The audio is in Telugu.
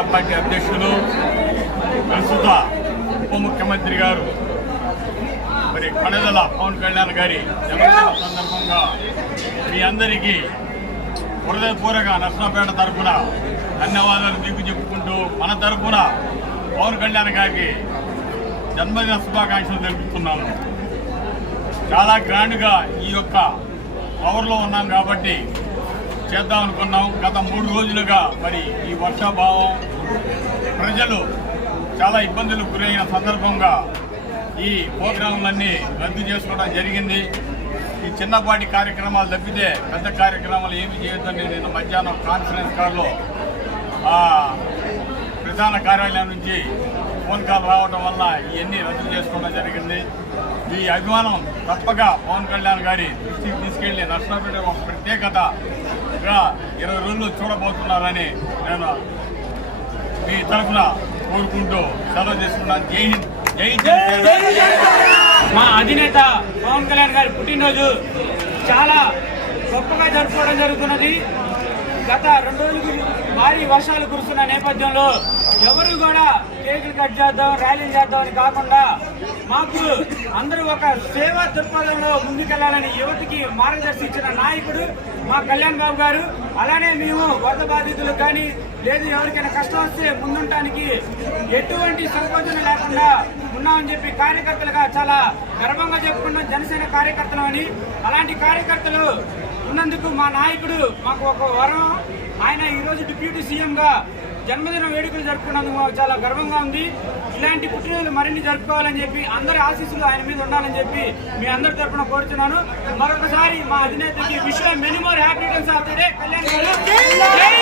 జనతా పార్టీ అధ్యక్షులు ప్రస్తుత ఉప ముఖ్యమంత్రి గారు మరి కడదల పవన్ కళ్యాణ్ గారి జన్మదిన సందర్భంగా మీ అందరికీ హృదయపూర్వక నర్సంపేట తరఫున ధన్యవాదాలు దిగు చెప్పుకుంటూ మన తరఫున పవన్ కళ్యాణ్ గారికి జన్మదిన శుభాకాంక్షలు తెలుపుతున్నాము. చాలా గ్రాండ్గా ఈ యొక్క పవర్లో ఉన్నాం కాబట్టి చేద్దాం అనుకున్నాం. గత మూడు రోజులుగా మరి ఈ వర్షాభావం ప్రజలు చాలా ఇబ్బందులు గురైన సందర్భంగా ఈ ప్రోగ్రాంలన్నీ రద్దు చేసుకోవడం జరిగింది. ఈ చిన్నపాటి కార్యక్రమాలు తప్పితే పెద్ద కార్యక్రమాలు ఏమి చేయొద్దని నేను మధ్యాహ్నం కాన్ఫరెన్స్ కాల్లో ప్రధాన కార్యాలయం నుంచి ఫోన్ కాల్ రావడం వల్ల ఇవన్నీ రద్దు చేసుకోవడం జరిగింది. ఈ అభిమానం తప్పక పవన్ కళ్యాణ్ గారి దృష్టికి తీసుకెళ్ళి నర్సరాపేట ఒక ప్రత్యేకతగా ఇరవై రోజులు చూడబోతున్నారని నేను మీ తరఫున కోరుకుంటూ సెలవు చేసుకున్నాను జై హింద్ జై మా అధినేత పవన్ కళ్యాణ్ గారి పుట్టినరోజు చాలా గొప్పగా జరుపుకోవడం జరుగుతున్నది. గత రెండు రోజులు భారీ వర్షాలు కురుస్తున్న నేపథ్యంలో ఎవరు కూడా కట్ చేద్దాం ర్యాలీలు చేద్దాం అని కాకుండా మాకు అందరూ ఒక సేవా దృక్పథంలో ముందుకెళ్ళాలని యువతికి మార్గదర్శి ఇచ్చిన నాయకుడు మా కళ్యాణ్ బాబు గారు. అలానే మేము వరద బాధితులు కానీ లేదు ఎవరికైనా కష్టం వస్తే ముందుంటానికి ఎటువంటి సంకోచన లేకుండా ఉన్నామని చెప్పి కార్యకర్తలుగా చాలా గర్వంగా చెప్పుకున్న. జనసేన కార్యకర్తలు అని. అలాంటి కార్యకర్తలు ఉన్నందుకు మా నాయకుడు మాకు ఒక వరం. ఆయన ఈరోజు డిప్యూటీ సీఎంగా జన్మదిన వేడుకలు జరుపుకున్నందుకు మాకు చాలా గర్వంగా ఉంది. ఇలాంటి పుట్టినరోజులు మరిన్ని జరుపుకోవాలని చెప్పి అందరి ఆశీస్సులు ఆయన మీద ఉండాలని చెప్పి మీ అందరి తరఫున కోరుతున్నాను మరొకసారి మా అధినేతకి విషయం many more happy returns of day Kalyan గారు.